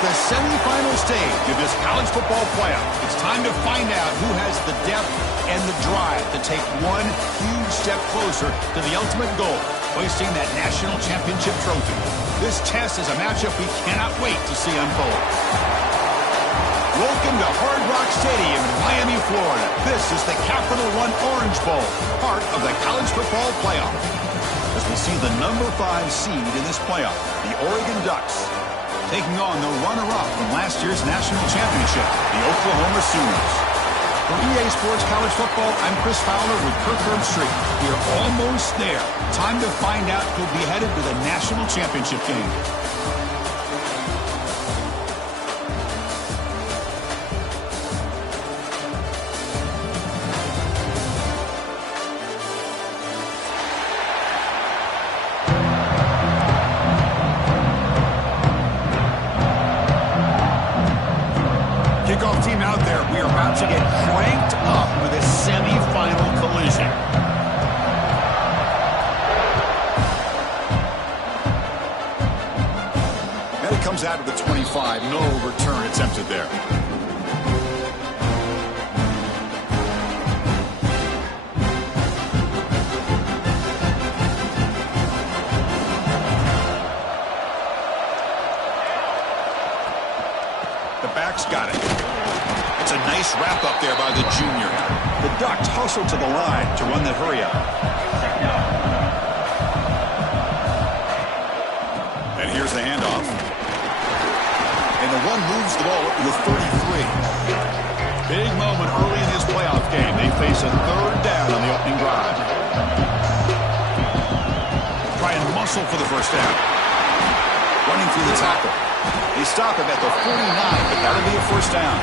The semifinal stage of this college football playoff. It's time to find out who has the depth and the drive to take one huge step closer to the ultimate goal, hoisting that national championship trophy. This test is a matchup we cannot wait to see unfold. Welcome to Hard Rock Stadium in Miami, Florida. This is the Capital One Orange Bowl, part of the college football playoff. As we see the number 5 seed in this playoff, the Oregon Ducks, taking on the runner-up from last year's national championship, the Oklahoma Sooners. For EA Sports College Football, I'm Chris Fowler with Kirk Herbstreit. We are almost there. Time to find out who'll be headed to the national championship game. Kickoff team out there. We are about to get cranked up with a semifinal collision. And it comes out of the 25. No return attempted there. The back's got it. It's a nice wrap-up there by the junior. The Ducks hustle to the line to run that hurry-up. And here's the handoff. And the one moves the ball up to the 33. Big moment early in this playoff game. They face a third down on the opening drive. Try and muscle for the first down. Running through the tackle. They stop him at the 49, but that'll be a first down.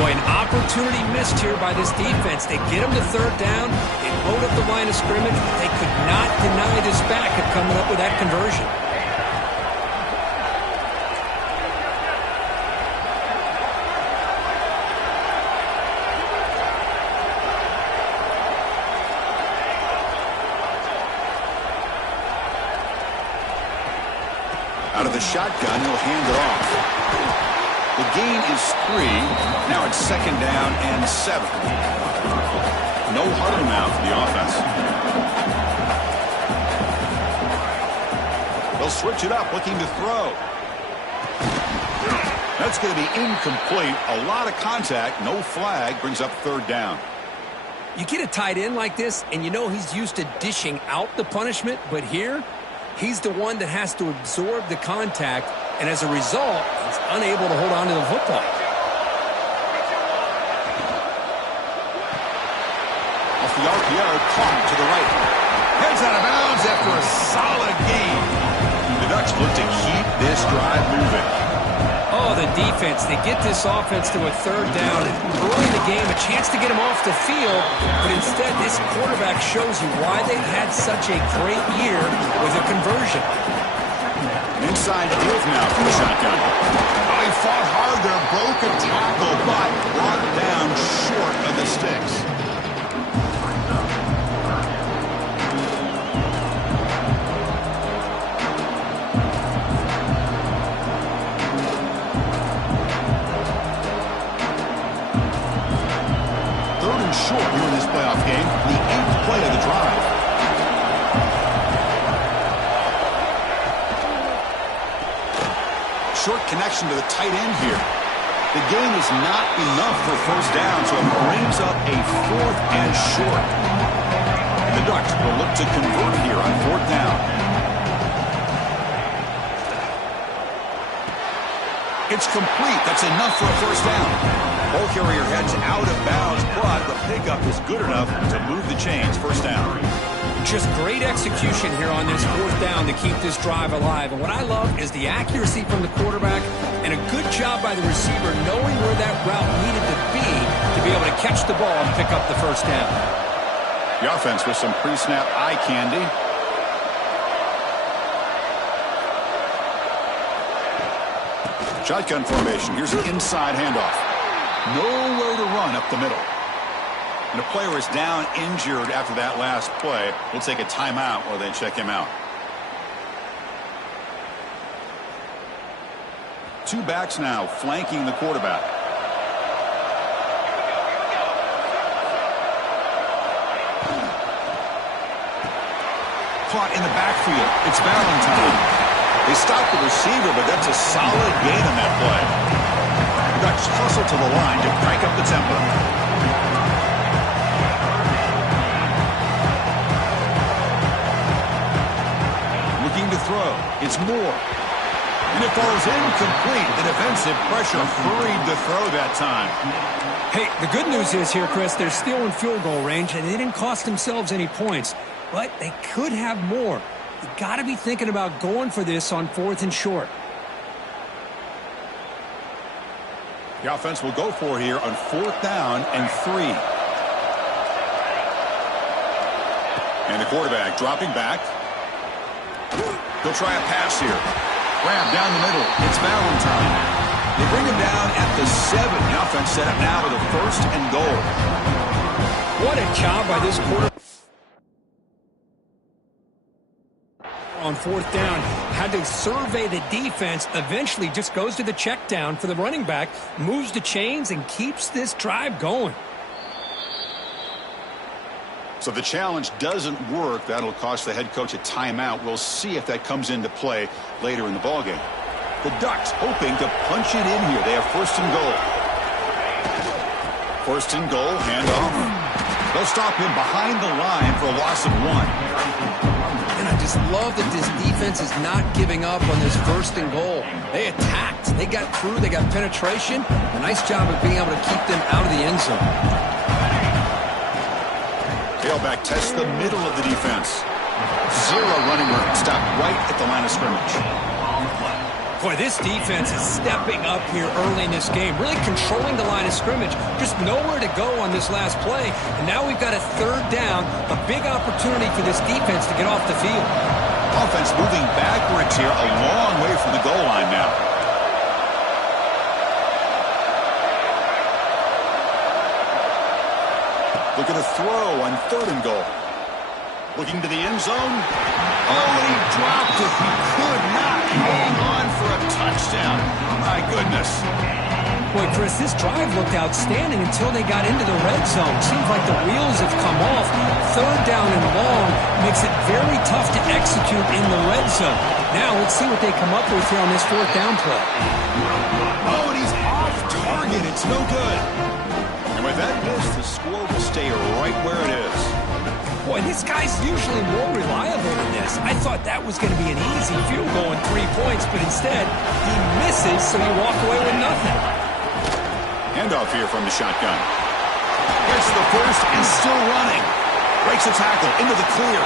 Boy, an opportunity missed here by this defense. They get him to third down. They blow the line of scrimmage. They could not deny this back of coming up with that conversion. Out of the shotgun, he'll hand it off. The gain is 3. Now it's 2nd down and 7. No huddle now for the offense. They'll switch it up, looking to throw. That's going to be incomplete. A lot of contact. No flag. Brings up 3rd down. You get a tight end like this, and you know he's used to dishing out the punishment, but here, he's the one that has to absorb the contact, and as a result, he's unable to hold on to the football. Off the RPO, caught to the right. Heads out of bounds after a solid game. The Ducks look to keep this drive moving. Oh, the defense. They get this offense to a 3rd down. And early in the game, a chance to get him off the field, but instead this quarterback shows you why they've had such a great year with a conversion. Inside field now for the shotgun. Oh, he fought hard there, broke a tackle, but brought down short of the sticks. Short here in this playoff game, the 8th play of the drive. Short connection to the tight end here. The gain is not enough for 1st down, so it brings up a 4th and short. The Ducks will look to convert here on 4th down. It's complete. That's enough for a 1st down. Ball carrier heads out of bounds, but the pickup is good enough to move the chains. 1st down. Just great execution here on this 4th down to keep this drive alive. And what I love is the accuracy from the quarterback and a good job by the receiver knowing where that route needed to be able to catch the ball and pick up the 1st down. The offense with some pre-snap eye candy. Shotgun formation. Here's an inside handoff. Nowhere to run up the middle. And a player is down injured after that last play. We'll take a timeout while they check him out. 2 backs now flanking the quarterback. Caught in the backfield. It's Valentine. They stop the receiver, but that's a solid gain on that play. The Ducks hustle to the line to crank up the tempo. Looking to throw. It's Moore. And it falls incomplete. The defensive pressure hurried the throw that time. Hey, the good news is here, Chris, they're still in field goal range, and they didn't cost themselves any points. But they could have more. You got to be thinking about going for this on 4th and short. The offense will go for it here on 4th down and 3. And the quarterback dropping back. He'll try a pass here. Grab down the middle. It's Valentine. They bring him down at the 7. The offense set up now with a 1st and goal. What a job by this quarterback. On 4th down, had to survey the defense, eventually just goes to the check down for the running back, moves the chains, and keeps this drive going. So the challenge doesn't work. That'll cost the head coach a timeout. We'll see if that comes into play later in the ballgame. The Ducks hoping to punch it in here. They have 1st and goal. 1st and goal, handoff. They'll stop him behind the line for a loss of 1. And I just love that this defense is not giving up on this 1st and goal. They attacked. They got through. They got penetration. A nice job of being able to keep them out of the end zone. Tailback tests the middle of the defense. 0 running room. Stopped right at the line of scrimmage. Boy, this defense is stepping up here early in this game, really controlling the line of scrimmage. Just nowhere to go on this last play. And now we've got a third down, a big opportunity for this defense to get off the field. Offense moving backwards here, a long way from the goal line now. Look at a throw on 3rd and goal. Looking to the end zone. Oh, and he dropped it. He could not hang on for a touchdown. My goodness. Boy, Chris, this drive looked outstanding until they got into the red zone. Seems like the wheels have come off. 3rd down and long makes it very tough to execute in the red zone. Now let's see what they come up with here on this 4th down play. Oh, and he's off target. It's no good. And with that miss, the score will stay right where it is. Boy, this guy's usually more reliable than this. I thought that was going to be an easy field goal and 3 points, but instead, he misses, so you walk away with nothing. Handoff here from the shotgun. Gets the first and still running. Breaks a tackle into the clear.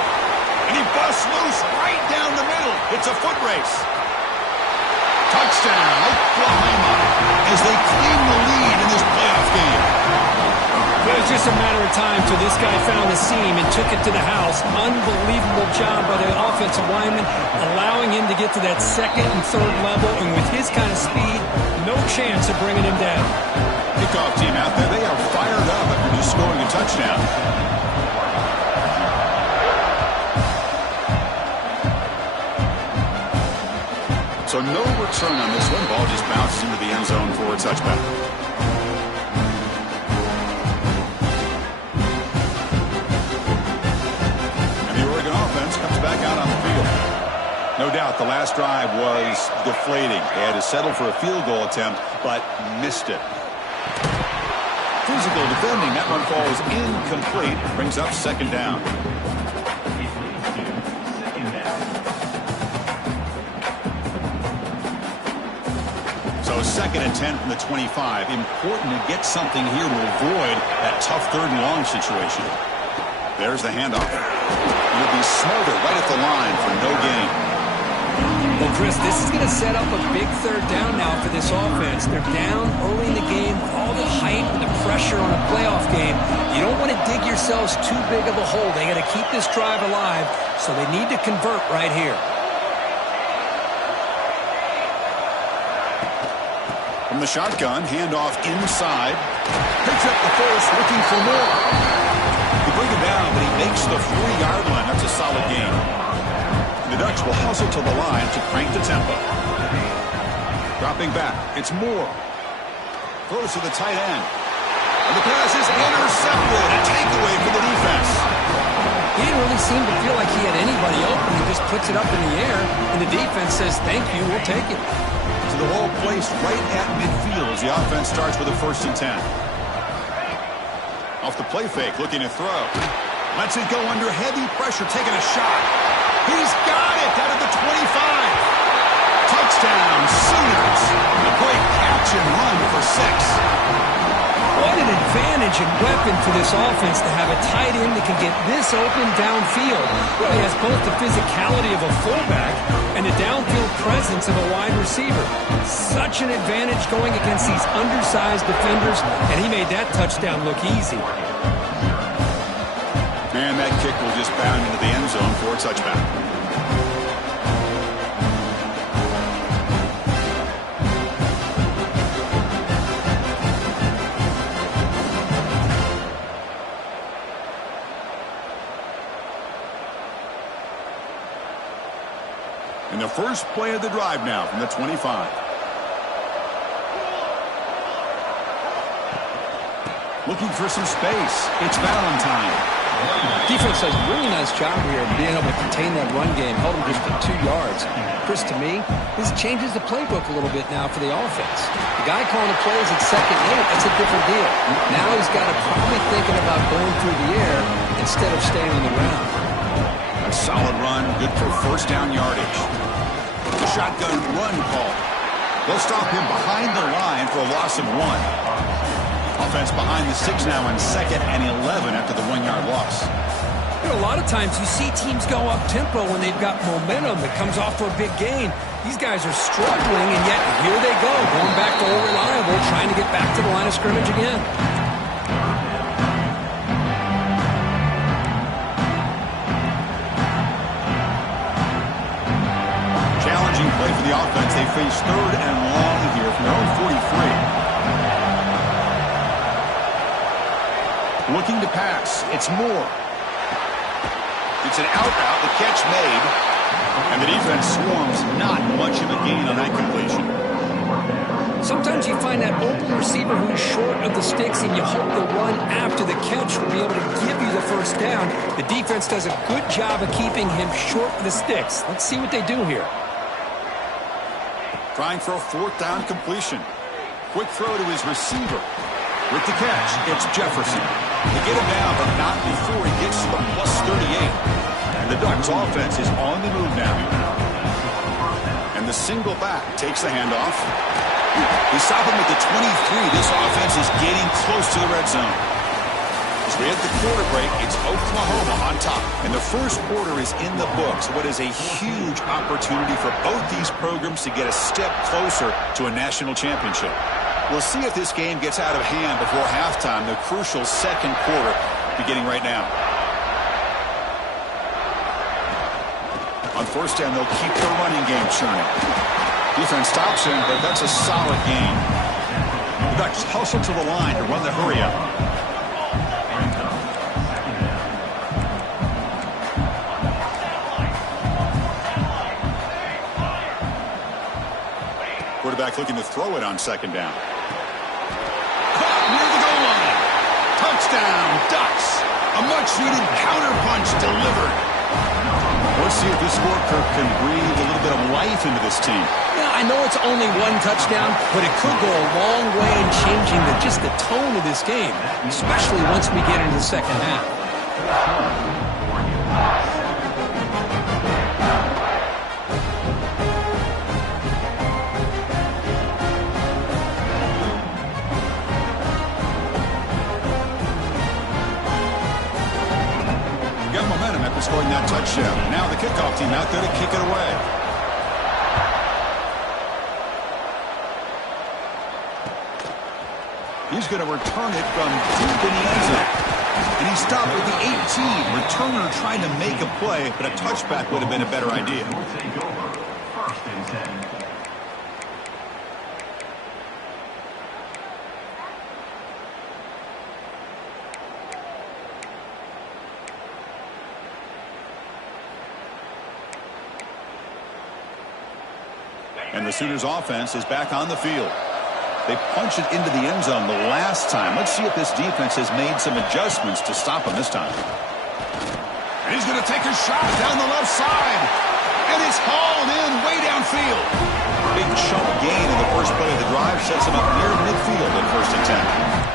And he busts loose right down the middle. It's a foot race. Touchdown, Oklahoma, as they claim the lead in this playoff game. It was just a matter of time till this guy found the seam and took it to the house. Unbelievable job by the offensive lineman, allowing him to get to that 2nd and 3rd level, and with his kind of speed, no chance of bringing him down. Kickoff team out there, they are fired up after just scoring a touchdown. So no return on this one. Ball just bounces into the end zone for a touchback. Comes back out on the field. No doubt the last drive was deflating. They had to settle for a field goal attempt, but missed it. Physical defending. That one falls incomplete. Brings up 2nd down. So 2nd and 10 from the 25. Important to get something here to avoid that tough 3rd and long situation. There's the handoff. It'll be smothered right at the line for no gain. Well, Chris, this is going to set up a big 3rd down now for this offense. They're down early in the game with all the hype and the pressure on a playoff game. You don't want to dig yourselves too big of a hole. They got to keep this drive alive, so they need to convert right here. From the shotgun, handoff inside. Picks up the first, looking for more. They bring it down, but he makes the 3-yard line. That's a solid gain. The Ducks will hustle to the line to crank the tempo. Dropping back, it's Moore. Throws to the tight end. And the pass is intercepted. A takeaway for the defense. He didn't really seem to feel like he had anybody open. He just puts it up in the air, and the defense says, thank you, we'll take it. To the whole place right at midfield as the offense starts with a 1st and 10. Off the play fake, looking to throw. Lets it go under heavy pressure, taking a shot. He's got it out of the 25. Touchdown, Sooners. A great catch and run for 6. What an advantage and weapon for this offense to have a tight end that can get this open downfield. He has both the physicality of a fullback and the downfield presence of a wide receiver. Such an advantage going against these undersized defenders, and he made that touchdown look easy. And that kick will just bound into the end zone for a touchback. And the first play of the drive now from the 25. Looking for some space. It's Valentine. Defense does a really nice job here of being able to contain that run game. Held him just for 2 yards. Chris, to me, this changes the playbook a little bit now for the offense. The guy calling the plays at 2nd and 8, that's a different deal. Now he's got to probably thinking about going through the air instead of staying on the ground. A solid run, good for 1st down yardage. The shotgun run call. They'll stop him behind the line for a loss of 1. Offense behind the 6 now in 2nd and 11 after the 1-yard loss. You know, a lot of times you see teams go up-tempo when they've got momentum that comes off for a big gain. These guys are struggling, and yet here they go, going back to old reliable, trying to get back to the line of scrimmage again. Challenging play for the offense. They face 3rd and long here from their own 43. Looking to pass. It's Moore. It's an out route. The catch made. And the defense swarms. Not much of a gain on that completion. Sometimes you find that open receiver who's short of the sticks, and you hope the run after the catch will be able to give you the first down. The defense does a good job of keeping him short of the sticks. Let's see what they do here. Trying for a 4th down completion. Quick throw to his receiver. With the catch, it's Jefferson. They get him down, but not before he gets to the +38. And the Ducks offense is on the move now. And the single back takes the handoff. They stop him at the 23. This offense is getting close to the red zone. As we hit the quarter break, it's Oklahoma on top. And the first quarter is in the books. What is a huge opportunity for both these programs to get a step closer to a national championship. We'll see if this game gets out of hand before halftime, the crucial second quarter beginning right now. On 1st down, they'll keep their running game churning. Defense stops him, but that's a solid gain. The Ducks hustle to the line to run the hurry up. Quarterback looking to throw it on 2nd down. Caught near the goal line. Touchdown, Ducks. A much-needed counterpunch delivered. Let's see if this score can breathe a little bit of life into this team. Yeah, I know it's only 1 touchdown, but it could go a long way in changing just the tone of this game, especially once we get into the second half. Got momentum after scoring that touchdown. Now the kickoff team out there to kick it away. He's going to return it from deep in the end zone. And he stopped with the 18. Returner trying to make a play, but a touchback would have been a better idea. And the Sooners offense is back on the field. They punched it into the end zone the last time. Let's see if this defense has made some adjustments to stop him this time. And he's going to take a shot down the left side. And it's hauled in way downfield. Big chunk gain in the first play of the drive sets him up near midfield at 1st and 10.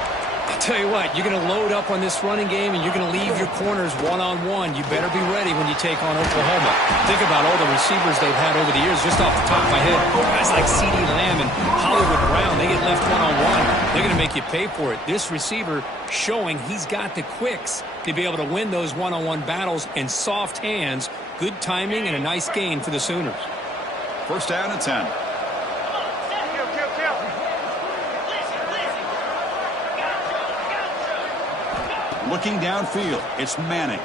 Tell you what, you're going to load up on this running game, and you're going to leave your corners one-on-one. You better be ready when you take on Oklahoma. Think about all the receivers they've had over the years, just off the top of my head. Guys like CeeDee Lamb and Hollywood Brown, they get left one-on-one. They're going to make you pay for it. This receiver showing he's got the quicks to be able to win those one-on-one battles in soft hands. Good timing and a nice gain for the Sooners. 1st down and 10. Looking downfield, it's Manning.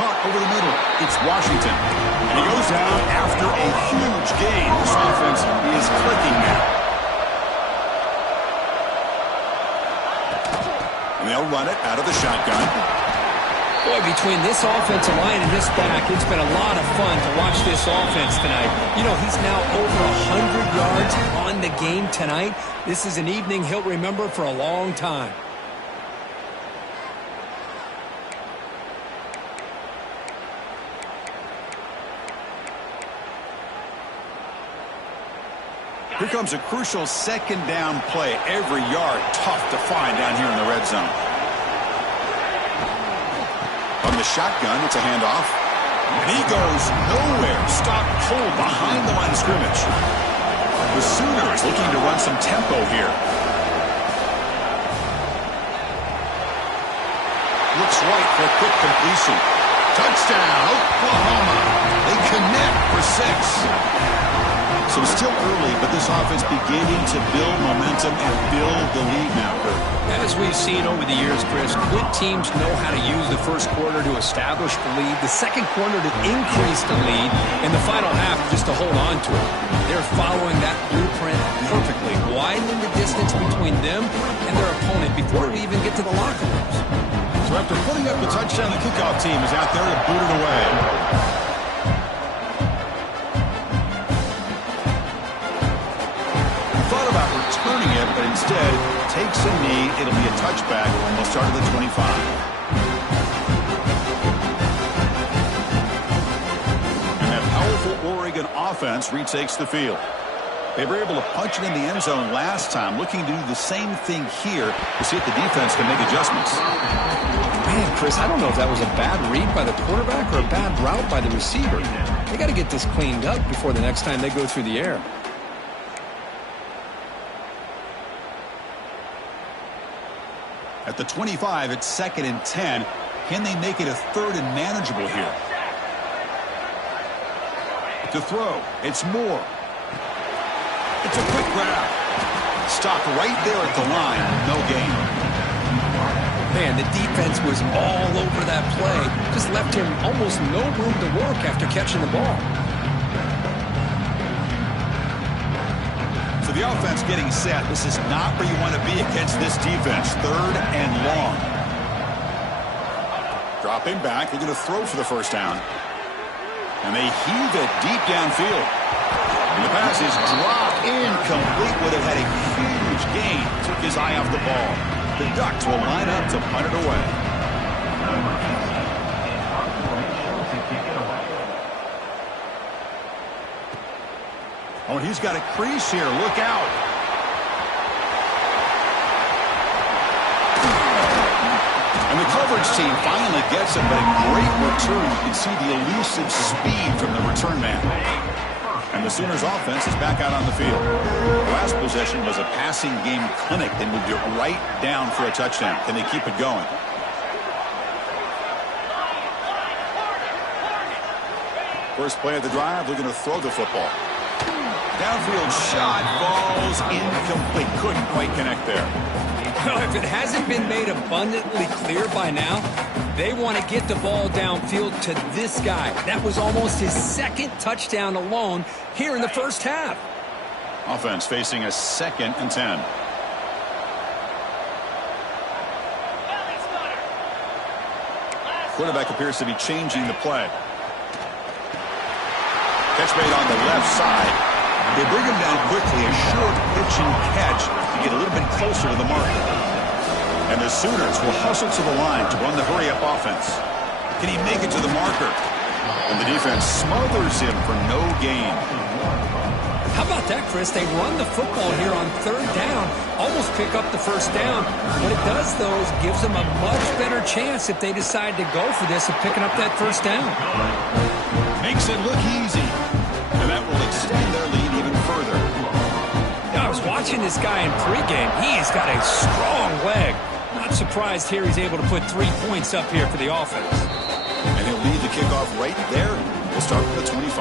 Caught over the middle, it's Washington. And he goes down after a huge gain. This offense is clicking now. And they'll run it out of the shotgun. Boy, between this offensive line and this back, it's been a lot of fun to watch this offense tonight. You know, he's now over 100 yards on the game tonight. This is an evening he'll remember for a long time. Here comes a crucial 2nd down play. Every yard tough to find down here in the red zone. From the shotgun, it's a handoff. And he goes nowhere. Stopped cold behind the line of scrimmage. The Sooners looking to run some tempo here. Looks right for a quick completion. Touchdown, Oklahoma. They connect for 6. So still early, but this offense beginning to build momentum and build the lead now, Kurt. As we've seen over the years, Chris, good teams know how to use the first quarter to establish the lead, the second quarter to increase the lead, and the final half just to hold on to it. They're following that blueprint perfectly, widening the distance between them and their opponent before we even get to the locker rooms. So after putting up the touchdown, the kickoff team is out there to boot it away. Returning it, but instead takes a knee. It'll be a touchback, and they'll start at the 25. And that powerful Oregon offense retakes the field. They were able to punch it in the end zone last time, looking to do the same thing here to see if the defense can make adjustments. Man, Chris, I don't know if that was a bad read by the quarterback or a bad route by the receiver. They got to get this cleaned up before the next time they go through the air. At the 25, it's 2nd and 10. Can they make it a 3rd and manageable here? To throw, it's Moore. It's a quick grab. Stopped right there at the line. No gain. Man, the defense was all over that play. Just left him almost no room to work after catching the ball. So the offense getting set. This is not where you want to be against this defense. 3rd and long. Dropping back. They're going to throw for the first down. And they heave it deep downfield. And the pass is dropped incomplete. Would have had a huge gain. Took his eye off the ball. The Ducks will line up to punt it away. Oh, and he's got a crease here. Look out. And the coverage team finally gets him, but a great return. You can see the elusive speed from the return man. And the Sooners offense is back out on the field. The last possession was a passing game clinic. They moved it right down for a touchdown. Can they keep it going? First play of the drive, they're going to throw the football. Downfield shot falls incomplete. Couldn't quite connect there. Well, if it hasn't been made abundantly clear by now, they want to get the ball downfield to this guy. That was almost his 2nd touchdown alone here in the first half. Offense facing a 2nd and 10. Quarterback appears to be changing the play. Catch made on the left side. They bring him down quickly, a short pitch and catch to get a little bit closer to the marker. And the Sooners will hustle to the line to run the hurry-up offense. Can he make it to the marker? And the defense smothers him for no gain. How about that, Chris? They run the football here on 3rd down, almost pick up the first down. What it does, though, is gives them a much better chance if they decide to go for this of picking up that first down. Makes it look easy. And that will extend their lead even further. I was watching this guy in pregame. He's got a strong leg. Not surprised here he's able to put 3 points up here for the offense. And he'll lead the kickoff right there. We'll start with the 25.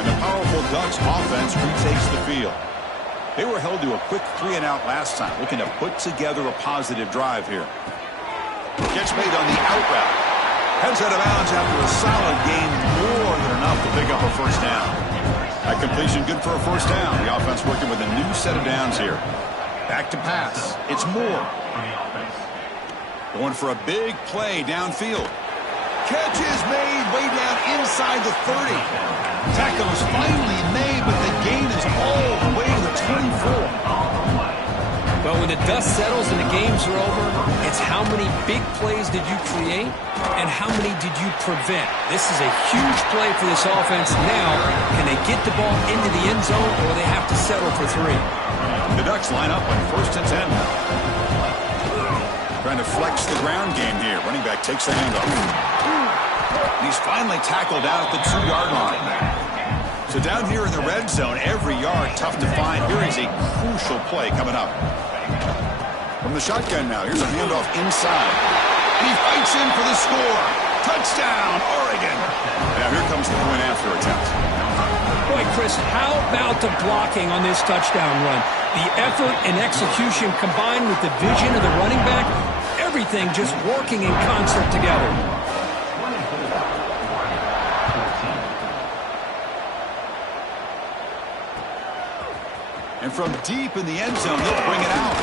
And the powerful Ducks offense retakes the field. They were held to a quick 3-and-out last time, looking to put together a positive drive here. Catch made on the out route. Heads out of bounds after a solid gain, more than enough to pick up a first down. That completion good for a first down. The offense working with a new set of downs here. Back to pass. It's Moore. Going for a big play downfield. Catch is made way down inside the 30. Tackle is finally made, but the gain is all the way to the 24. Well, when the dust settles and the games are over, it's how many big plays did you create and how many did you prevent. This is a huge play for this offense. Now, can they get the ball into the end zone or they have to settle for 3? The Ducks line up on 1st and 10. Trying to flex the ground game here. Running back takes the handoff. And he's finally tackled out at the 2-yard line. So down here in the red zone, every yard tough to find. Here is a crucial play coming up. From the shotgun now, here's a handoff inside. And he fights in for the score. Touchdown, Oregon. Now here comes the point after attempt. Boy, Chris, how about the blocking on this touchdown run? The effort and execution combined with the vision of the running back, everything just working in concert together. And from deep in the end zone, they'll bring it out.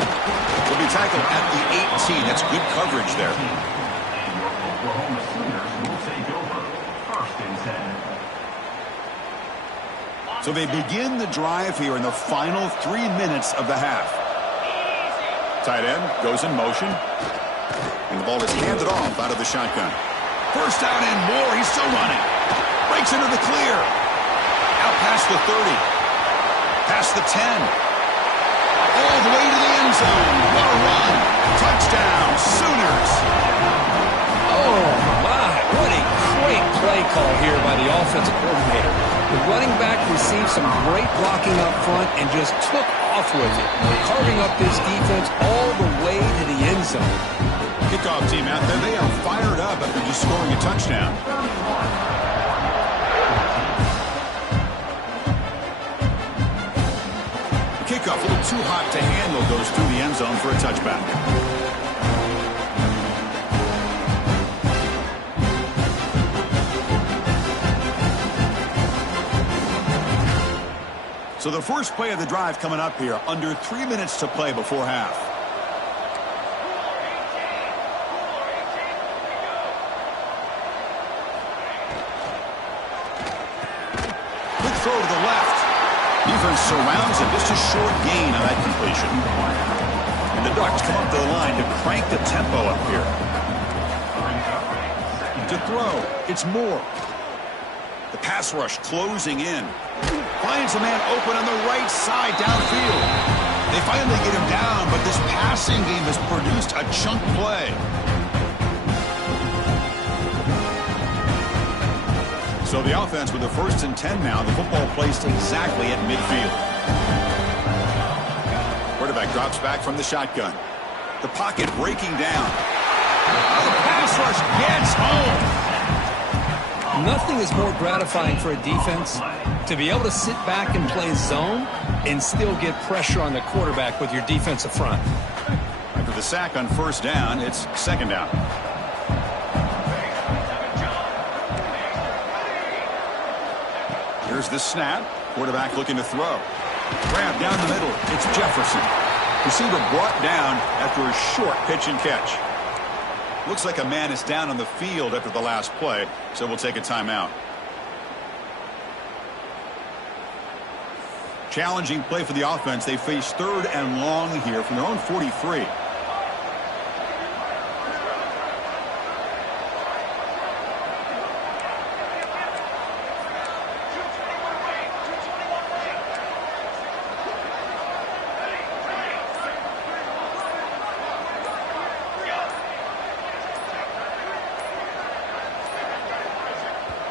He'll be tackled at the 18. That's good coverage there. So they begin the drive here in the final 3 minutes of the half. Tight end goes in motion. And the ball is handed off out of the shotgun. First down and more. He's still running. Breaks into the clear. Out past the 30. Past the 10. All the way to the end zone. What a run. Touchdown, Sooners. Oh, my. What a great play call here by the offensive coordinator. The running back received some great blocking up front and just took off with it, carving up this defense all the way to the end zone. Kickoff team out there. They are fired up after just scoring a touchdown. Kickoff, a little too hot to handle, goes through the end zone for a touchback. So the first play of the drive coming up here, under 3 minutes to play before half. Quick throw to the left. Defense surrounds him. Just a short gain on that completion. And the Ducks come up to the line to crank the tempo up here. To throw, it's Moore. The pass rush closing in. Finds a man open on the right side downfield. They finally get him down, but this passing game has produced a chunk play. So the offense with the 1st and 10 now. The football placed exactly at midfield. Quarterback drops back from the shotgun. The pocket breaking down. The pass rush gets home. Nothing is more gratifying for a defense to be able to sit back and play zone and still get pressure on the quarterback with your defensive front. After the sack on first down, it's second down. Here's the snap. Quarterback looking to throw. Grab down the middle. It's Jefferson. Receiver brought down after a short pitch and catch. Looks like a man is down on the field after the last play, so we'll take a timeout. Challenging play for the offense. They face 3rd and long here from their own 43.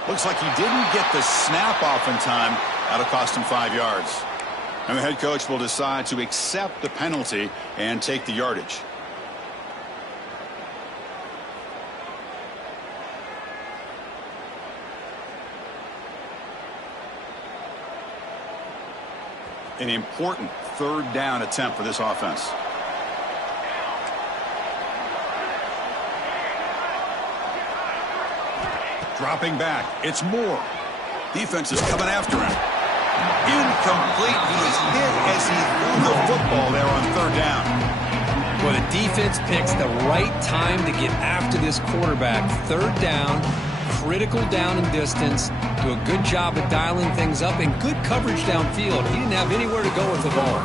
Looks like he didn't get the snap off in time. That'll cost him 5 yards. And the head coach will decide to accept the penalty and take the yardage. An important 3rd down attempt for this offense. Dropping back. It's Moore. Defense is coming after him. Incomplete. He was hit as he threw the football there on 3rd down. Well, the defense picks the right time to get after this quarterback. 3rd down, critical down and distance. Do a good job of dialing things up and good coverage downfield. He didn't have anywhere to go with the ball.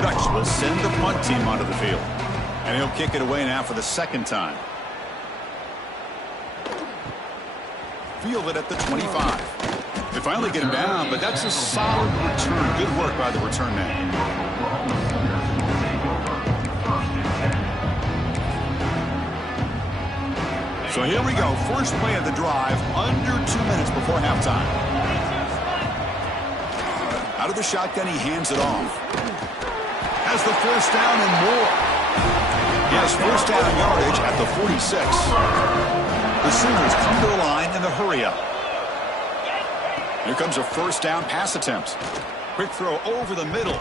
Ducks will send the punt team onto the field. And he'll kick it away now for the 2nd time. Fielded at the 25. They finally get him down, but that's a solid return. Good work by the return man. So here we go. First play of the drive under 2 minutes before halftime. Out of the shotgun, he hands it off. Has the first down and more. He has first down yardage at the 46. The Sooners come to the line in the hurry-up. Here comes a first down pass attempt. Quick throw over the middle.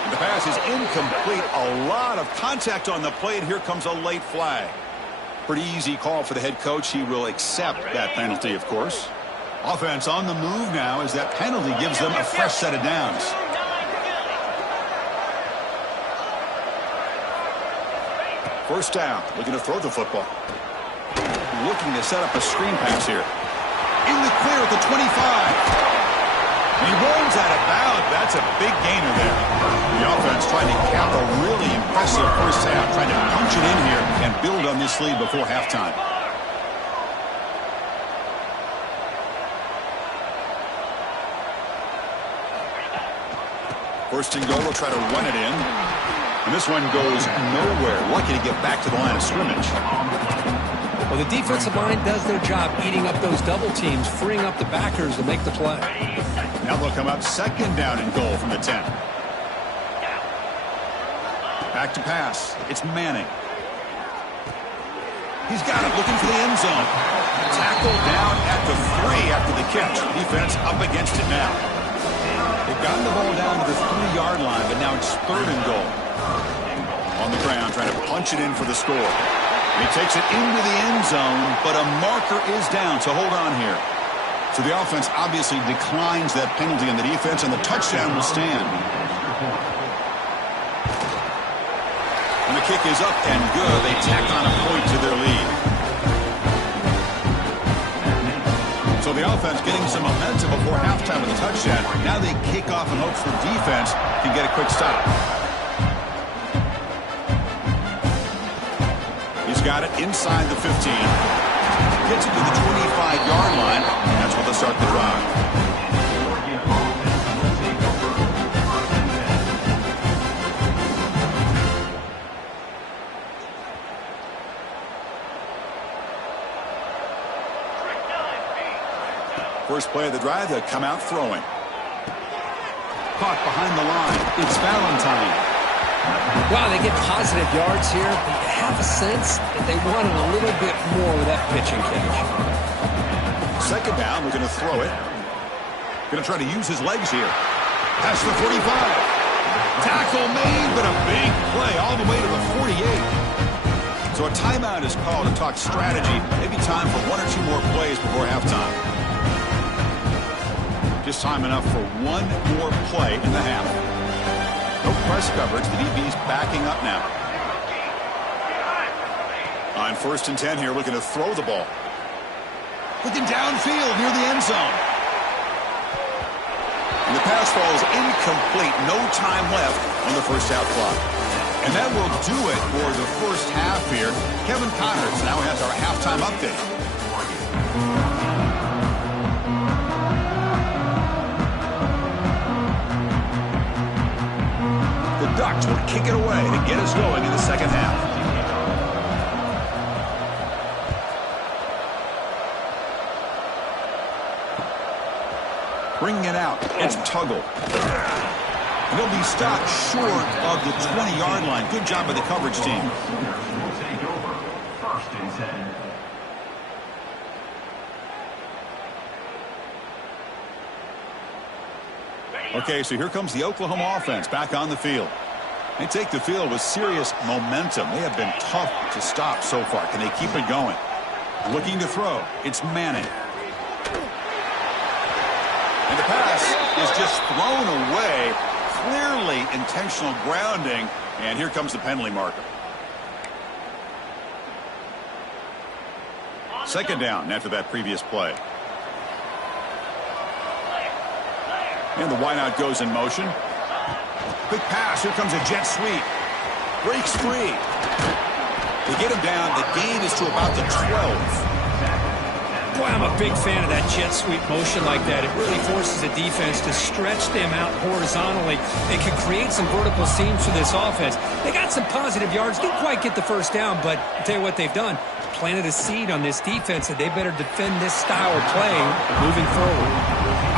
And the pass is incomplete. A lot of contact on the play, and here comes a late flag. Pretty easy call for the head coach. He will accept that penalty, of course. Offense on the move now as that penalty gives them a fresh set of downs. First down, looking to throw the football. Looking to set up a screen pass here. In the clear at the 25. He rolls out of bounds. That's a big gainer there. The offense trying to cap a really impressive first half, trying to punch it in here and build on this lead before halftime. First and goal, they'll try to run it in. And this one goes nowhere. Lucky to get back to the line of scrimmage. Well, the defensive line does their job eating up those double teams, freeing up the backers to make the play. Now they'll come up second down and goal from the 10. Back to pass. It's Manning. He's got it, looking for the end zone. Tackled down at the 3 after the catch. Defense up against it now. They've gotten the ball down to the 3-yard line, but now it's third and goal. On the ground, trying to punch it in for the score. He takes it into the end zone, but a marker is down, so hold on here. So the offense obviously declines that penalty on the defense, and the touchdown will stand. And the kick is up and good. They tack on a point to their lead. So the offense getting some momentum before halftime with the touchdown. Now they kick off in hopes the defense can get a quick stop. He's got it inside the 15. Gets it to the 25-yard line. That's where they'll start the drive. First play of the drive, they'll come out throwing. Caught behind the line. It's Valentine. Wow, they get positive yards here. They have a sense that they wanted a little bit more with that pitching catch. Second down, we're going to throw it. Going to try to use his legs here. Past the 45. Tackle made, but a big play all the way to the 48. So a timeout is called to talk strategy. Maybe time for 1 or 2 more plays before halftime. Just time enough for 1 more play in the half. No press coverage. The DB's backing up now. On first and 10 here, looking to throw the ball. Looking downfield near the end zone. And the pass falls incomplete. No time left on the first half clock. And that will do it for the first half here. Kevin Connors now has our halftime update. The Ducks will kick it away to get us going in the second half. Bringing it out. It's Tuggle. And they'll be stopped short of the 20-yard line. Good job by the coverage team. Okay, so here comes the Oklahoma offense back on the field. They take the field with serious momentum. They have been tough to stop so far. Can they keep it going? Looking to throw. It's Manning. And the pass is just thrown away. Clearly intentional grounding. And here comes the penalty marker. Second down after that previous play. And the wideout goes in motion. Quick pass. Here comes a jet sweep. Breaks free. They get him down. The gain is to about the 12. Boy, I'm a big fan of that jet sweep motion like that. It really forces the defense to stretch them out horizontally. It can create some vertical seams for this offense. They got some positive yards. Didn't quite get the first down, but I'll tell you what they've done. Planted a seed on this defense that they better defend this style of play moving forward.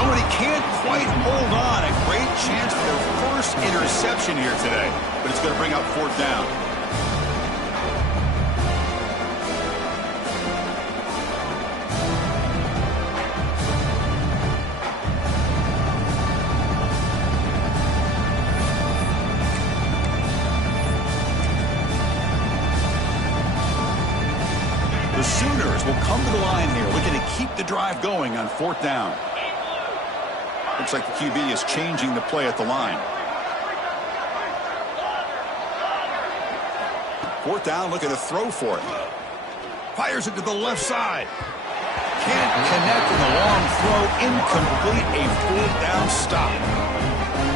Oh, and he can't quite quite hold on. A great chance for their first interception here today, but it's going to bring up fourth down. The Sooners will come to the line here, looking to keep the drive going on fourth down. Looks like the QB is changing the play at the line. Fourth down, looking to throw for it. Fires it to the left side. Can't connect in the long throw. Incomplete. A fourth down stop.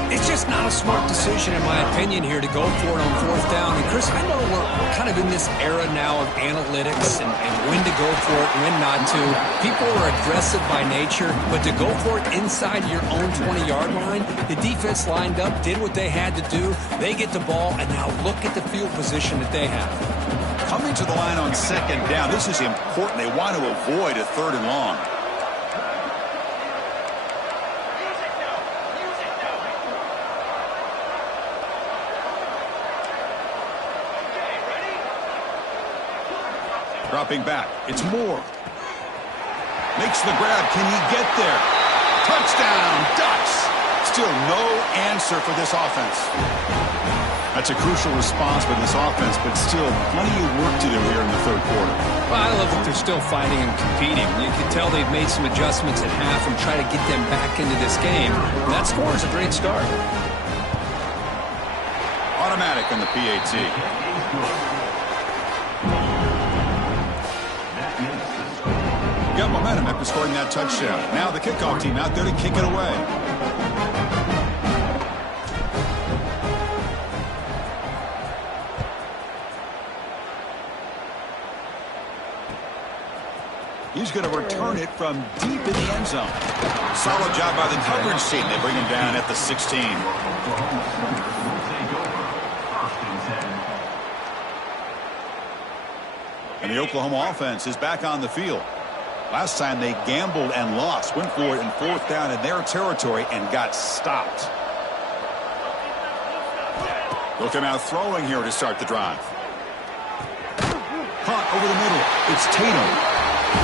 It's just not a smart decision, in my opinion, here to go for it on fourth down. And, Chris, I know we're kind of in this era now of analytics and when to go for it, when not to. People are aggressive by nature, but to go for it inside your own 20-yard line, the defense lined up, did what they had to do. They get the ball, and now look at the field position that they have. Coming to the line on second down, this is important. They want to avoid a third and long. Dropping back. It's Moore. Makes the grab. Can he get there? Touchdown, Ducks. Still no answer for this offense. That's a crucial response by this offense, but still plenty of work to do here in the third quarter. Well, I love that they're still fighting and competing. You can tell they've made some adjustments at half and try to get them back into this game. And that score is a great start. Automatic on the PAT. Got momentum after scoring that touchdown. Now the kickoff team out there to kick it away. He's going to return it from deep in the end zone. Solid job by the coverage team. They bring him down at the 16. And the Oklahoma offense is back on the field. Last time they gambled and lost. Went for it in fourth down in their territory and got stopped. They'll come out throwing here to start the drive. Caught over the middle. It's Tatum.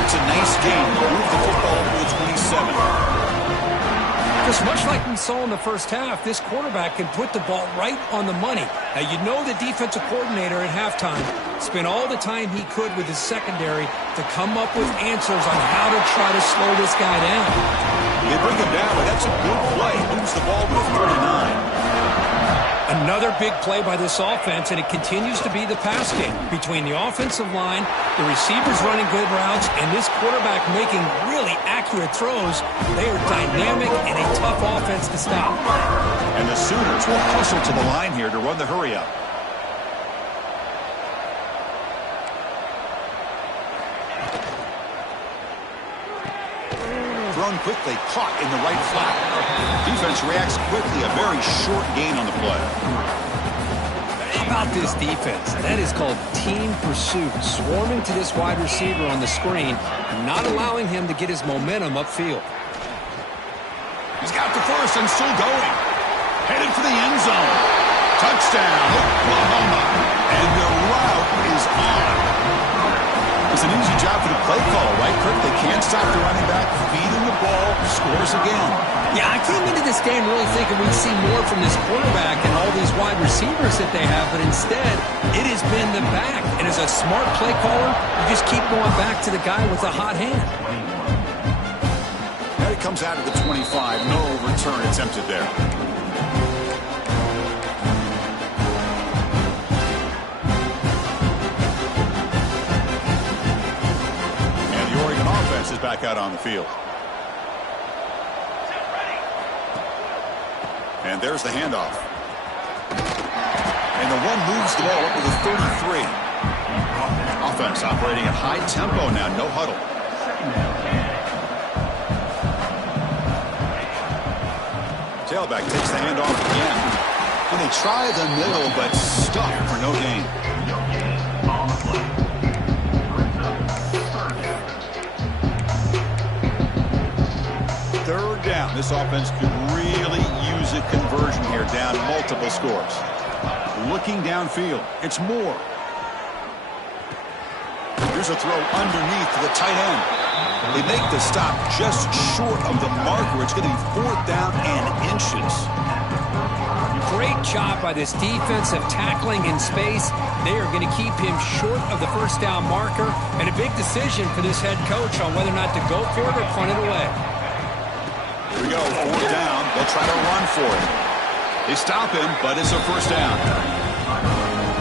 It's a nice game. Move the football to the 27. Just much like we saw in the first half, this quarterback can put the ball right on the money. Now, you know the defensive coordinator at halftime spent all the time he could with his secondary to come up with answers on how to try to slow this guy down. They bring him down, but that's a good play. Moves the ball to the 39. Another big play by this offense, and it continues to be the pass game between the offensive line, the receivers running good routes, and this quarterback making really accurate throws. They are dynamic and a tough offense to stop. And the Sooners will hustle to the line here to run the hurry-up. Thrown quickly, caught in the right flat. Defense reacts quickly, a very short gain on the play. How about this defense? That is called team pursuit. Swarming to this wide receiver on the screen and not allowing him to get his momentum upfield. He's got the first and still going. Headed for the end zone. Touchdown, Oklahoma. And the route is on. It's an easy job for the play call, right, Kirk? They can't stop the running back, feeding the ball, scores again. Yeah, I came into this game really thinking we'd see more from this quarterback and all these wide receivers that they have, but instead, it has been the back. And as a smart play caller, you just keep going back to the guy with a hot hand. Now it comes out of the 25. No return attempted there. Is back out on the field. And there's the handoff. And the one moves the ball up to the 33. Offense operating at high tempo now, no huddle. Tailback takes the handoff again. And they try the middle, but stuck for no gain. Third down. This offense could a conversion here, down multiple scores. Looking downfield, it's Moore. Here's a throw underneath to the tight end. They make the stop just short of the marker. It's going to be 4th down and inches. Great job by this defensive tackling in space. They are going to keep him short of the 1st down marker, and a big decision for this head coach on whether or not to go for it or punt it away. Here we go, 4th down. They'll try to run for it. They stop him, but it's a 1st down.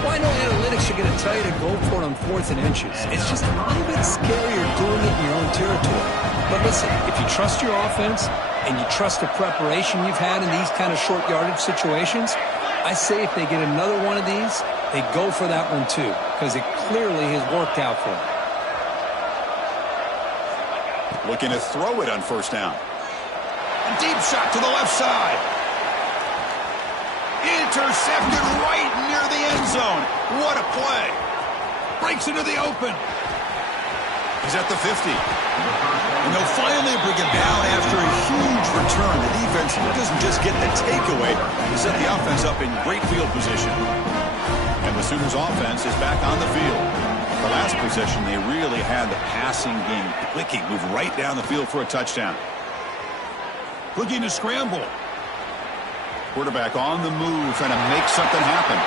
Well, I know analytics are going to tell you to go for it on 4th and inches. It's just a little bit scarier doing it in your own territory. But listen, if you trust your offense and you trust the preparation you've had in these kind of short yardage situations, I say if they get another one of these, they go for that one too, because it clearly has worked out for them. Looking to throw it on 1st down. A deep shot to the left side. Intercepted right near the end zone. What a play. Breaks into the open. He's at the 50. And they'll finally bring him down after a huge return. The defense doesn't just get the takeaway. They set the offense up in great field position. And the Sooners offense is back on the field. The last possession, they really had the passing game clicking. Move right down the field for a touchdown. Looking to scramble. Quarterback on the move, trying to make something happen.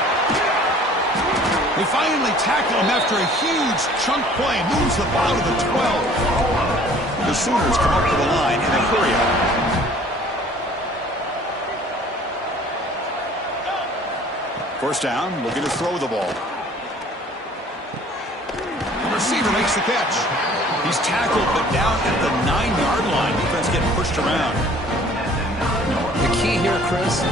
They finally tackle him after a huge chunk play. Moves the ball to the 12. The Sooners come up to the line in a hurry-up. First down, looking to throw the ball. The receiver makes the catch. He's tackled, but down at the 9-yard line. Defense getting pushed around. The key here, Chris,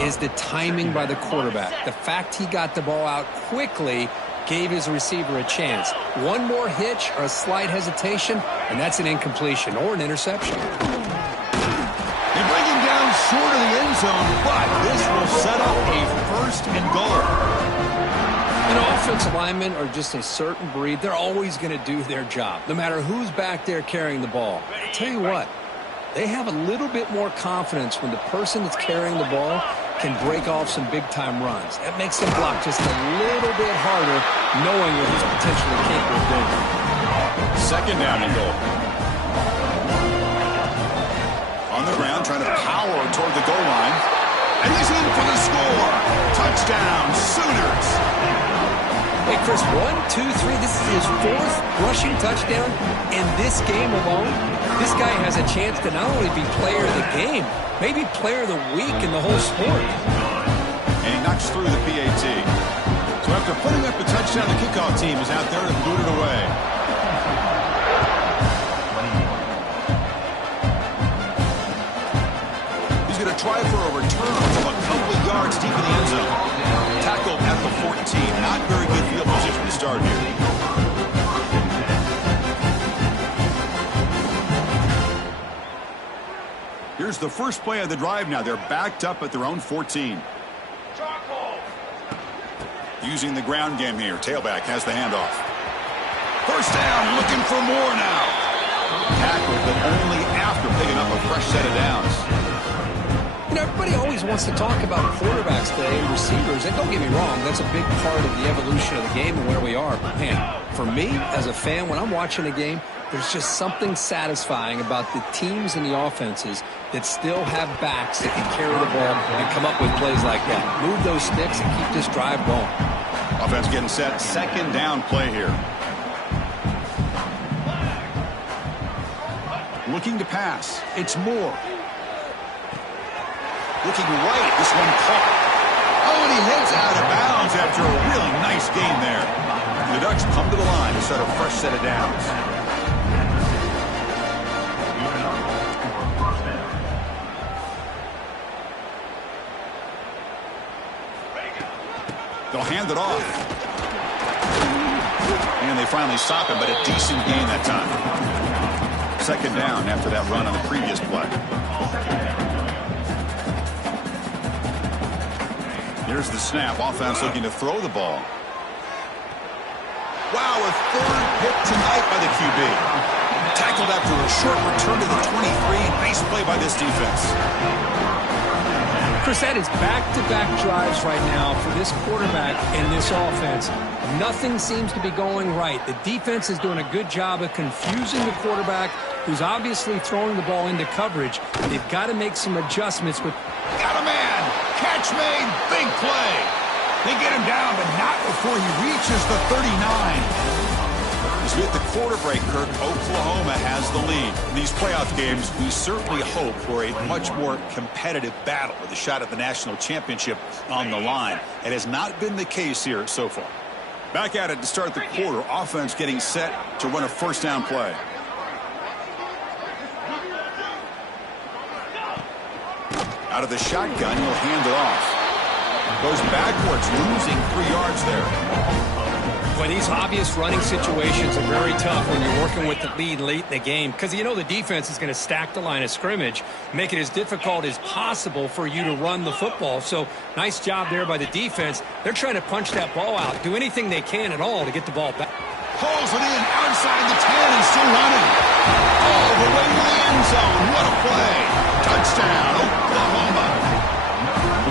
is the timing by the quarterback. The fact he got the ball out quickly gave his receiver a chance. One more hitch or a slight hesitation, and that's an incompletion or an interception. They bring him down short of the end zone, but this will set up a 1st and goal. You know, offensive linemen are just a certain breed. They're always going to do their job, no matter who's back there carrying the ball. I'll tell you what. They have a little bit more confidence when the person that's carrying the ball can break off some big-time runs. That makes them block just a little bit harder, knowing what he's potentially capable of doing. 2nd down and goal. On the ground, trying to power toward the goal line. And he's in for the score. Touchdown, Sooners. Hey, Chris, 1, 2, 3. This is his 4th rushing touchdown in this game alone. This guy has a chance to not only be player of the game, maybe player of the week in the whole sport. And he knocks through the PAT. So after putting up a touchdown, the kickoff team is out there to boot it away. He's going to try for a return from a couple of yards deep in the end zone. Tackled at the 14. Not very good field position to start here. Here's the first play of the drive now. They're backed up at their own 14. Using the ground game here. Tailback has the handoff. First down, looking for more now. Tackled, but only after picking up a fresh set of downs. You know, everybody always wants to talk about quarterbacks today and receivers, and don't get me wrong, that's a big part of the evolution of the game and where we are. But man, for me, as a fan, when I'm watching a game, there's just something satisfying about the teams and the offenses that still have backs that can carry the ball and come up with plays like that. Move those sticks and keep this drive going. Offense getting set. 2nd down play here. Looking to pass. It's Moore. Looking right. This one caught. Oh, and he heads out of bounds after a really nice game there. The Ducks come to the line to start a fresh set of downs. They'll hand it off. And they finally stop him, but a decent gain that time. 2nd down after that run on the previous play. Here's the snap. Offense looking to throw the ball. Wow, a 3rd pick tonight by the QB. Tackled after a short return to the 23. Nice play by this defense. Chris, Chris, it's back-to-back drives right now for this quarterback and this offense. Nothing seems to be going right. The defense is doing a good job of confusing the quarterback, who's obviously throwing the ball into coverage. They've got to make some adjustments with... Got a man! Catch made! Big play! They get him down, but not before he reaches the 39. As we hit the quarter break, Kirk, Oklahoma has the lead. In these playoff games, we certainly hope for a much more competitive battle with a shot at the national championship on the line. It has not been the case here so far. Back at it to start the quarter. Offense getting set to run a first down play. Out of the shotgun, he'll hand it off. Goes backwards, losing 3 yards there. Well, these obvious running situations are very tough when you're working with the lead late in the game, because you know the defense is going to stack the line of scrimmage, make it as difficult as possible for you to run the football. So nice job there by the defense. They're trying to punch that ball out, do anything they can at all to get the ball back. Pulls it in outside the 10 and still running. All the way to the end zone. What a play. Touchdown, Oklahoma.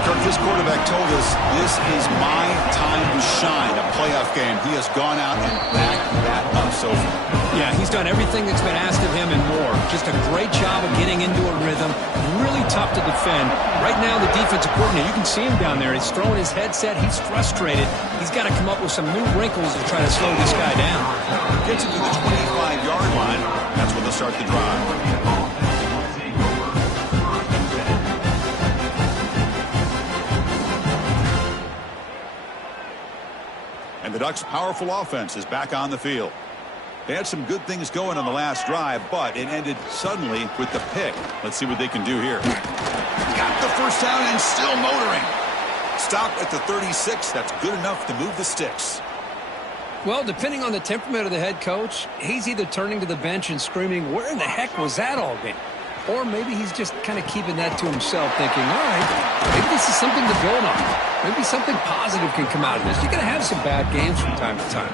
Kirk, this quarterback told us this is my time to shine, a playoff game. He has gone out and backed that up so far. Yeah, he's done everything that's been asked of him and more. Just a great job of getting into a rhythm. Really tough to defend. Right now, the defensive coordinator, you can see him down there. He's throwing his headset. He's frustrated. He's got to come up with some new wrinkles to try to slow this guy down. Gets him to the 25-yard line. That's where they'll start the drive. And the Ducks' powerful offense is back on the field. They had some good things going on the last drive, but it ended suddenly with the pick. Let's see what they can do here. Got the first down and still motoring. Stop at the 36. That's good enough to move the sticks. Well, depending on the temperament of the head coach, he's either turning to the bench and screaming, where in the heck was that all game? Or maybe he's just kind of keeping that to himself, thinking, all right, maybe this is something to build on. Maybe something positive can come out of this. You're going to have some bad games from time to time.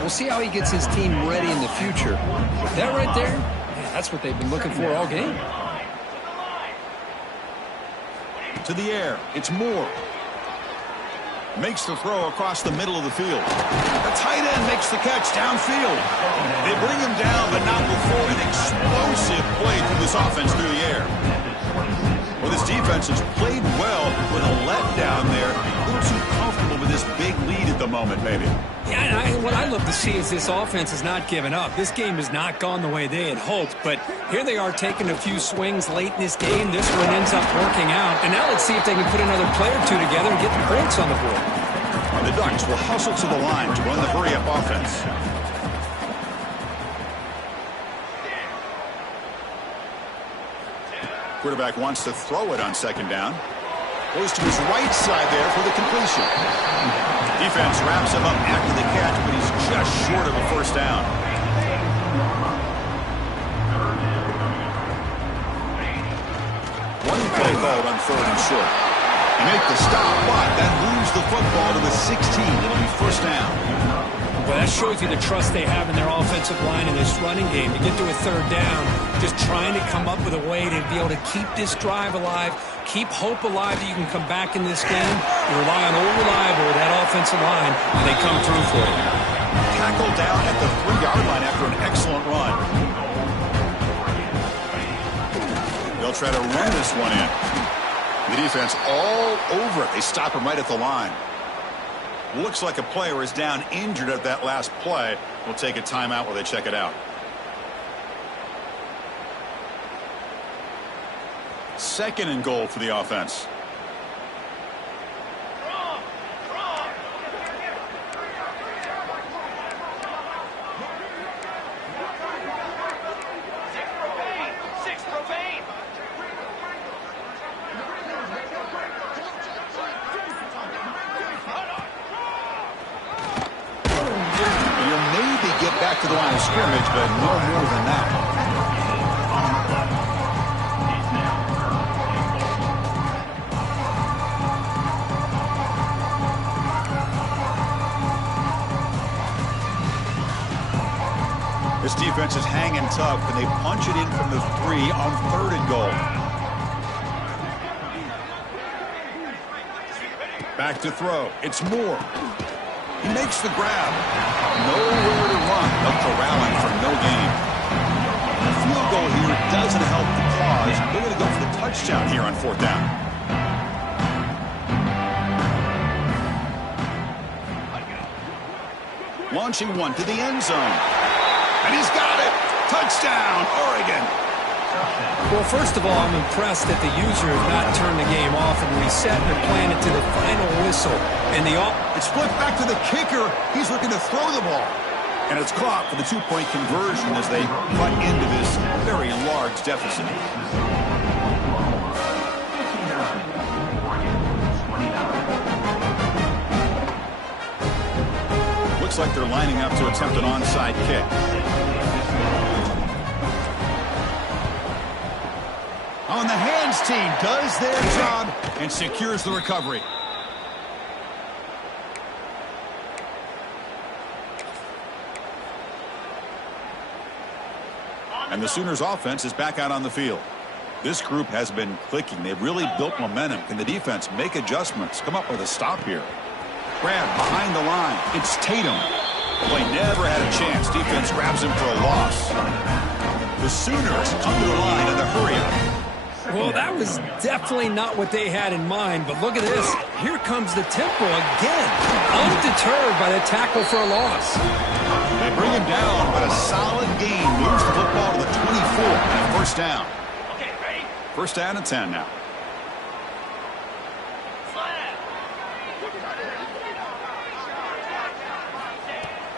We'll see how he gets his team ready in the future. But that right there, man, that's what they've been looking for all game. To the air, it's Moore. Makes the throw across the middle of the field. The tight end makes the catch downfield. They bring him down, but not before an explosive play through this offense through the air. Well, this defense has played well with a letdown there. A little too comfortable with this big lead at the moment, maybe. Yeah, and what I love to see is this offense has not given up. This game has not gone the way they had hoped, but here they are taking a few swings late in this game. This one ends up working out, and now let's see if they can put another play or two together and get the points on the board. The Ducks will hustle to the line to run the hurry-up offense. Quarterback wants to throw it on second down. Goes to his right side there for the completion. Defense wraps him up after the catch, but he's just short of a first down. One play called on 3rd and short. They make the stop, but that moves the football to the 16. It'll be first down. Well, that shows you the trust they have in their offensive line in this running game. To get to a 3rd down, just trying to come up with a way to be able to keep this drive alive, keep hope alive that you can come back in this game. You rely on old reliable, that offensive line, and they come through for you. Tackled down at the 3-yard line after an excellent run. They'll try to run this one in. The defense all over it. They stop him right at the line. Looks like a player is down injured at that last play. We'll take a timeout while they check it out. 2nd and goal for the offense. Back to the line of scrimmage, but no more than that. This defense is hanging tough, and they punch it in from the 3 on 3rd and goal. Back to throw. It's Moore. He makes the grab. Nowhere to run. They'll corral him for no gain. The field goal here doesn't help the cause. They're going to go for the touchdown here on 4th down. Launching one to the end zone. And he's got it. Touchdown, Oregon. Well, first of all, I'm impressed that the user has not turned the game off and reset their plan to the final whistle. And it's flipped back to the kicker. He's looking to throw the ball. And it's caught for the 2-point conversion as they cut into this very large deficit. Looks like they're lining up to attempt an onside kick. On the hands team does their job and secures the recovery. And the Sooners offense is back out on the field. This group has been clicking. They've really built momentum. Can the defense make adjustments? Come up with a stop here. Grab behind the line. It's Tatum. The play never had a chance. Defense grabs him for a loss. The Sooners come to the line in the hurry-up. Well, that was definitely not what they had in mind, but look at this. Here comes the tempo again. Undeterred by the tackle for a loss. They bring him down, but a solid gain moves the football to the 24 and 1st down. Okay, ready? 1st down and 10 now.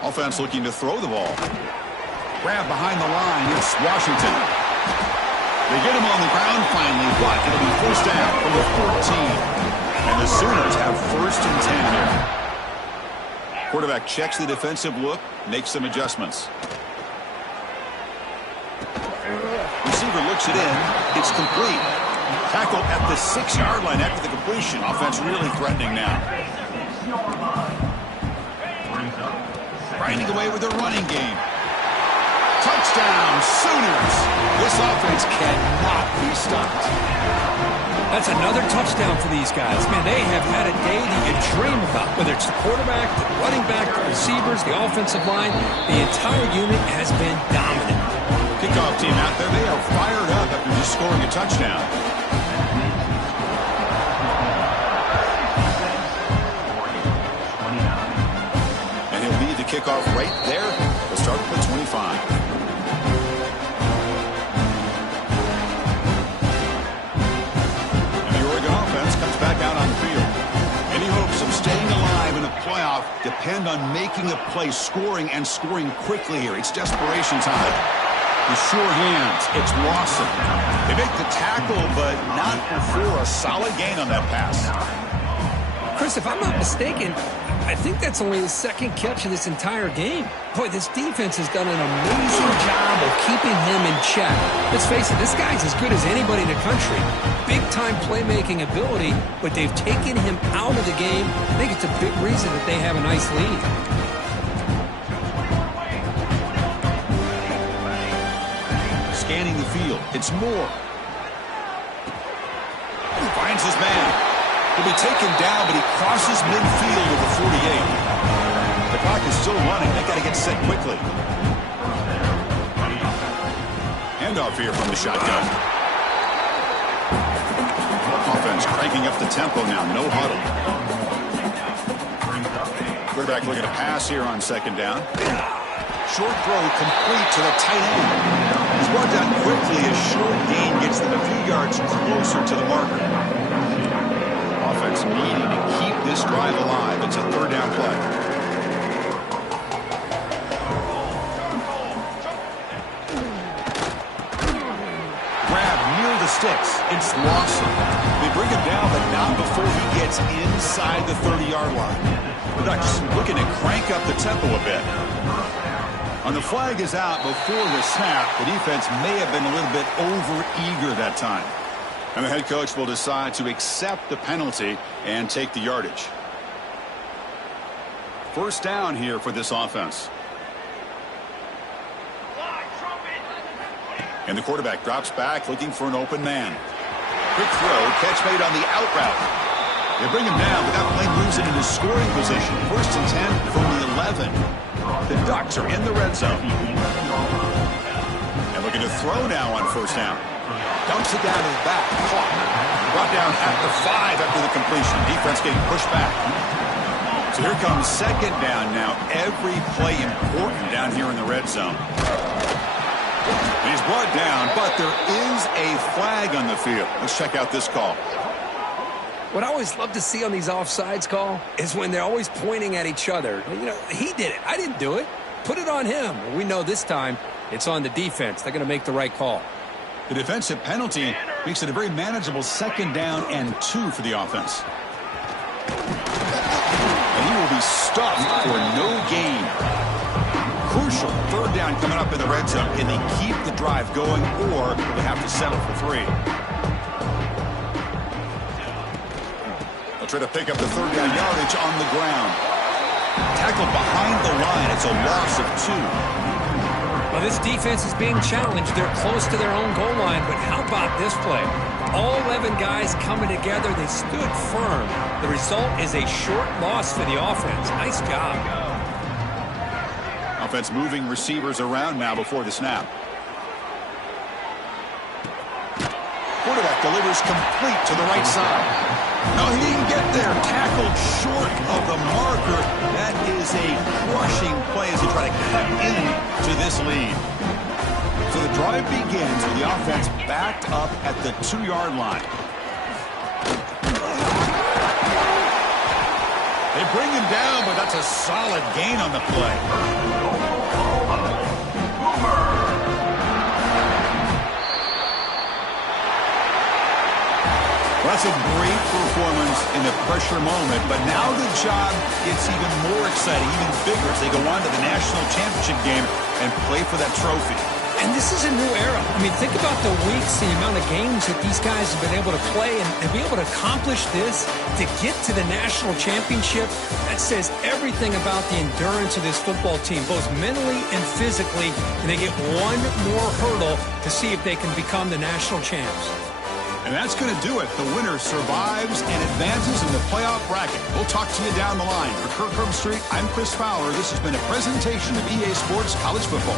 Offense looking to throw the ball. Grab behind the line. It's Washington. They get him on the ground finally, but it'll be 1st down from the 14. And the Sooners have 1st and 10 here. Quarterback checks the defensive look, makes some adjustments. Receiver looks it in. It's complete. Tackle at the 6-yard line after the completion. Offense really threatening now. Grinding away with the running game. Touchdown, Sooners. This offense cannot be stopped. That's another touchdown for these guys. Man, they have had a day that you dream about. Whether it's the quarterback, the running back, the receivers, the offensive line, the entire unit has been dominant. Kickoff team out there, they are fired up after just scoring a touchdown. And he'll lead the kickoff right there. We'll start with 25. Back out on the field. Any hopes of staying alive in a playoff depend on making a play, scoring, and scoring quickly here. It's desperation time. With sure hands, it's Lawson. They make the tackle, but not before a solid gain on that pass. Chris, if I'm not mistaken, I think that's only his 2nd catch of this entire game. Boy, this defense has done an amazing job of keeping him in check. Let's face it, this guy's as good as anybody in the country. Big-time playmaking ability, but they've taken him out of the game. I think it's a big reason that they have a nice lead. Scanning the field, it's Moore. Finds his man. He'll be taken down, but he crosses midfield at the 48. The clock is still running. They got to get set quickly. Handoff here from the shotgun. Offense cranking up the tempo now. No huddle. Quarterback looking to pass here on 2nd down. Short throw complete to the tight end. He's brought down quickly as short gain gets them a few yards closer to the marker. Offense needing to keep this drive alive. It's a 3rd down play. Grab near the sticks. It's Lawson. They bring him down, but not before he gets inside the 30-yard line. The Ducks looking to crank up the tempo a bit. And the flag is out before the snap. The defense may have been a little bit over-eager that time. And the head coach will decide to accept the penalty and take the yardage. 1st down here for this offense. And the quarterback drops back looking for an open man. Quick throw, catch made on the out route. They bring him down, but that play moves him into scoring position. 1st and 10 from the 11. The Ducks are in the red zone. And looking to throw now on 1st down. Dumps it down to the back. Caught. Brought down at the 5 after the completion. Defense getting pushed back. So here comes 2nd down now. Every play important down here in the red zone. He's brought down, but there is a flag on the field. Let's check out this call. What I always love to see on these offsides call is when they're always pointing at each other. You know, he did it. I didn't do it. Put it on him. We know this time it's on the defense. They're going to make the right call. The defensive penalty makes it a very manageable 2nd down and 2 for the offense. And he will be stuffed for no gain. Crucial 3rd down coming up in the red zone. Can they keep the drive going, or they have to settle for 3? They'll try to pick up the 3rd down yardage on the ground. Tackled behind the line. It's a loss of 2. Well, this defense is being challenged. They're close to their own goal line, but how about this play? All 11 guys coming together. They stood firm. The result is a short loss for the offense. Nice job. Offense moving receivers around now before the snap. Quarterback delivers complete to the right side. No, he didn't get there. Tackled short of the marker. That is a crushing play as they try to cut into this lead. So the drive begins with the offense backed up at the 2-yard line. They bring him down, but that's a solid gain on the play. Well, that's a great performance in the pressure moment, but now the job gets even more exciting, even bigger as they go on to the national championship game and play for that trophy. And this is a new era. I mean, think about the weeks, the amount of games that these guys have been able to play, and to be able to accomplish this, to get to the national championship, that says everything about the endurance of this football team, both mentally and physically, and they get one more hurdle to see if they can become the national champs. And that's going to do it. The winner survives and advances in the playoff bracket. We'll talk to you down the line. For Kirk Herbstreit, I'm Chris Fowler. This has been a presentation of EA Sports College Football.